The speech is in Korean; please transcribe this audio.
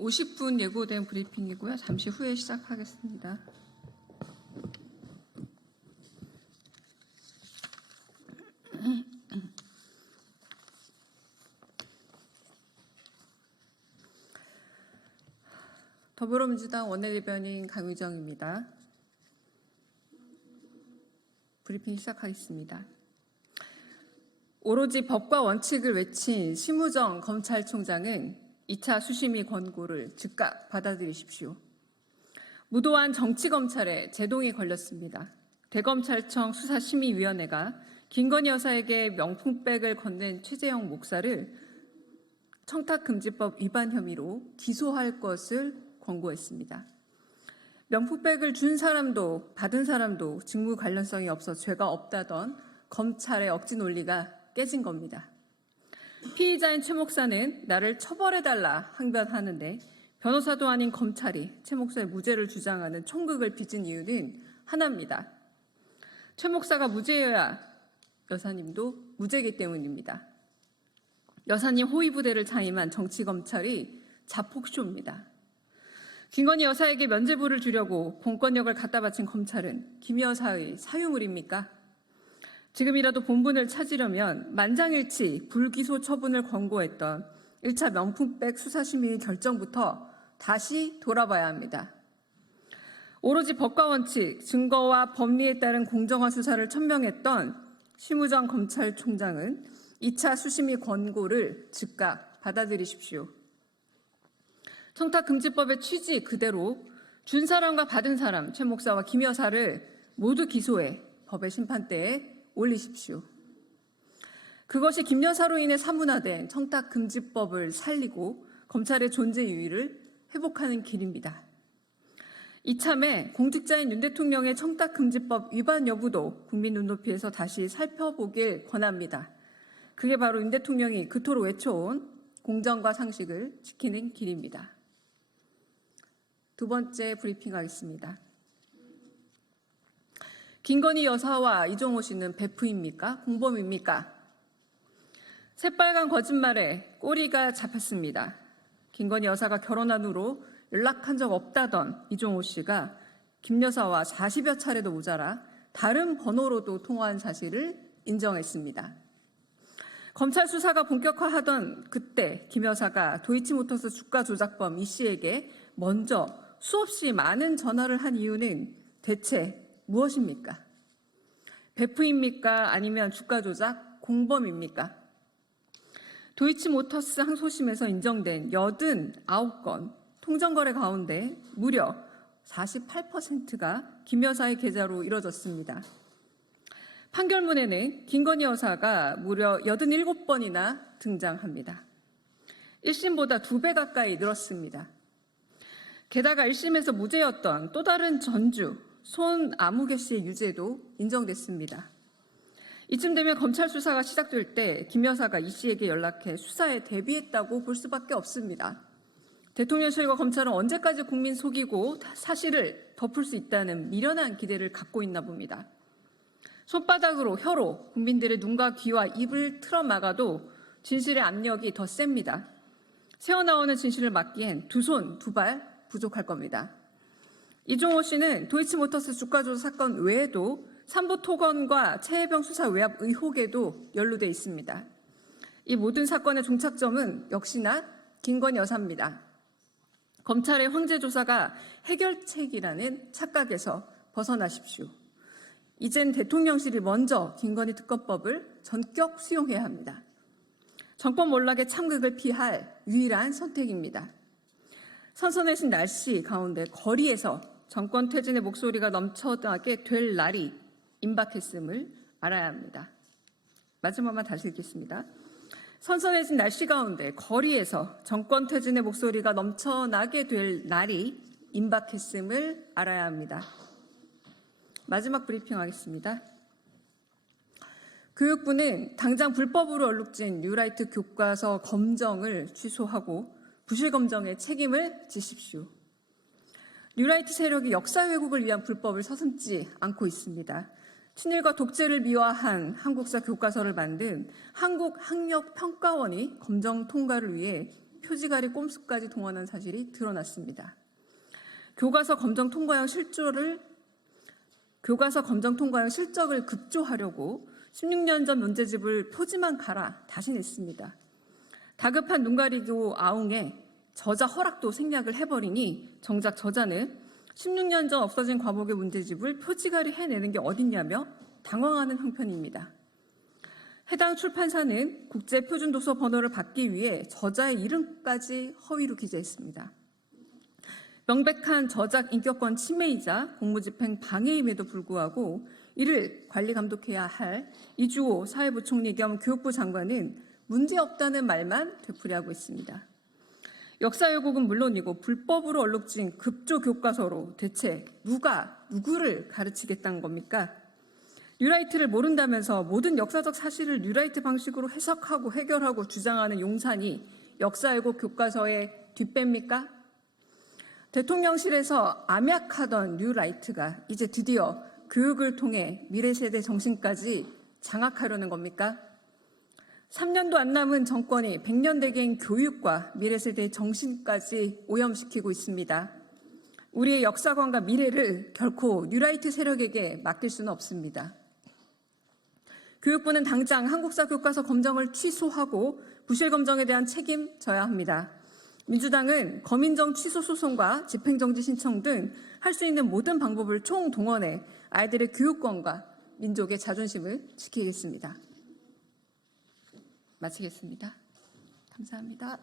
50분 예고된 브리핑이고요. 잠시 후에 시작하겠습니다. 더불어민주당 원내대변인 강유정입니다. 브리핑 시작하겠습니다. 오로지 법과 원칙을 외친 심우정 검찰총장은 2차 수심위 권고를 즉각 받아들이십시오. 무도한 정치검찰에 제동이 걸렸습니다. 대검찰청 수사심의위원회가 김건희 여사에게 명품백을 건넨 최재형 목사를 청탁금지법 위반 혐의로 기소할 것을 권고했습니다. 명품백을 준 사람도 받은 사람도 직무 관련성이 없어 죄가 없다던 검찰의 억지 논리가 깨진 겁니다. 피의자인 최 목사는 나를 처벌해달라 항변하는데 변호사도 아닌 검찰이 최 목사의 무죄를 주장하는 총극을 빚은 이유는 하나입니다. 최 목사가 무죄여야 여사님도 무죄이기 때문입니다. 여사님 호위부대를 차임한 정치검찰이 자폭쇼입니다. 김건희 여사에게 면죄부를 주려고 공권력을 갖다 바친 검찰은 김 여사의 사유물입니까? 지금이라도 본분을 찾으려면 만장일치 불기소 처분을 권고했던 1차 명품백 수사심의 결정부터 다시 돌아봐야 합니다. 오로지 법과 원칙, 증거와 법리에 따른 공정한 수사를 천명했던 심우정 검찰총장은 2차 수심위 권고를 즉각 받아들이십시오. 청탁금지법의 취지 그대로 준 사람과 받은 사람, 최 목사와 김 여사를 모두 기소해 법의 심판대에 올리십시오. 그것이 김 여사로 인해 사문화된 청탁금지법을 살리고 검찰의 존재 유의를 회복하는 길입니다. 이참에 공직자인 윤 대통령의 청탁금지법 위반 여부도 국민 눈높이에서 다시 살펴보길 권합니다. 그게 바로 윤 대통령이 그토록 외쳐온 공정과 상식을 지키는 길입니다. 두 번째 브리핑하겠습니다. 김건희 여사와 이종호 씨는 베프입니까? 공범입니까? 새빨간 거짓말에 꼬리가 잡혔습니다. 김건희 여사가 결혼한 후로 연락한 적 없다던 이종호 씨가 김 여사와 40여 차례도 모자라 다른 번호로도 통화한 사실을 인정했습니다. 검찰 수사가 본격화하던 그때 김 여사가 도이치모터스 주가 조작범 이 씨에게 먼저 수없이 많은 전화를 한 이유는 대체 무엇입니까? 베프입니까? 아니면 주가 조작 공범입니까? 도이치모터스 항소심에서 인정된 89건 통정거래 가운데 무려 48%가 김 여사의 계좌로 이뤄졌습니다. 판결문에는 김건희 여사가 무려 87번이나 등장합니다. 1심보다 2배 가까이 늘었습니다. 게다가 1심에서 무죄였던 또 다른 전주 손아무개 씨의 유죄도 인정됐습니다. 이쯤 되면 검찰 수사가 시작될 때 김 여사가 이 씨에게 연락해 수사에 대비했다고 볼 수밖에 없습니다. 대통령실과 검찰은 언제까지 국민 속이고 사실을 덮을 수 있다는 미련한 기대를 갖고 있나 봅니다. 손바닥으로 혀로 국민들의 눈과 귀와 입을 틀어막아도 진실의 압력이 더 셉니다. 새어나오는 진실을 막기엔 두 손, 두 발 부족할 겁니다. 이종호 씨는 도이치모터스 주가 조작 사건 외에도 삼부토건과 최혜병 수사 외압 의혹에도 연루돼 있습니다. 이 모든 사건의 종착점은 역시나 김건희 여사입니다. 검찰의 황제 조사가 해결책이라는 착각에서 벗어나십시오. 이젠 대통령실이 먼저 김건희 특검법을 전격 수용해야 합니다. 정권 몰락의 참극을 피할 유일한 선택입니다. 선선해진 날씨 가운데 거리에서 정권 퇴진의 목소리가 넘쳐나게 될 날이 임박했음을 알아야 합니다. 마지막만 다시 읽겠습니다. 선선해진 날씨 가운데 거리에서 정권 퇴진의 목소리가 넘쳐나게 될 날이 임박했음을 알아야 합니다. 마지막 브리핑하겠습니다. 교육부는 당장 불법으로 얼룩진 뉴라이트 교과서 검정을 취소하고 부실 검정에 책임을 지십시오. 뉴라이트 세력이 역사 왜곡을 위한 불법을 서슴지 않고 있습니다. 친일과 독재를 미화한 한국사 교과서를 만든 한국학력평가원이 검정 통과를 위해 표지가리 꼼수까지 동원한 사실이 드러났습니다. 교과서 검정 통과형 실적을 급조하려고 16년 전 문제집을 표지만 갈아 다시 냈습니다. 다급한 눈 가리고 아웅에 저자 허락도 생략을 해버리니 정작 저자는 16년 전 없어진 과목의 문제집을 표지가리 해내는 게 어딨냐며 당황하는 형편입니다. 해당 출판사는 국제표준도서 번호를 받기 위해 저자의 이름까지 허위로 기재했습니다. 명백한 저작 인격권 침해이자 공무집행 방해임에도 불구하고 이를 관리 감독해야 할 이주호 사회부총리 겸 교육부 장관은 문제없다는 말만 되풀이하고 있습니다. 역사 왜곡은 물론이고 불법으로 얼룩진 급조 교과서로 대체 누가 누구를 가르치겠다는 겁니까? 뉴라이트를 모른다면서 모든 역사적 사실을 뉴라이트 방식으로 해석하고 해결하고 주장하는 용산이 역사 왜곡 교과서의 뒷배입니까? 대통령실에서 암약하던 뉴라이트가 이제 드디어 교육을 통해 미래 세대 정신까지 장악하려는 겁니까? 3년도 안 남은 정권이 100년 대계인 교육과 미래 세대의 정신까지 오염시키고 있습니다. 우리의 역사관과 미래를 결코 뉴라이트 세력에게 맡길 수는 없습니다. 교육부는 당장 한국사 교과서 검정을 취소하고 부실 검정에 대한 책임져야 합니다. 민주당은 검인정 취소 소송과 집행정지 신청 등 할 수 있는 모든 방법을 총동원해 아이들의 교육권과 민족의 자존심을 지키겠습니다. 마치겠습니다. 감사합니다.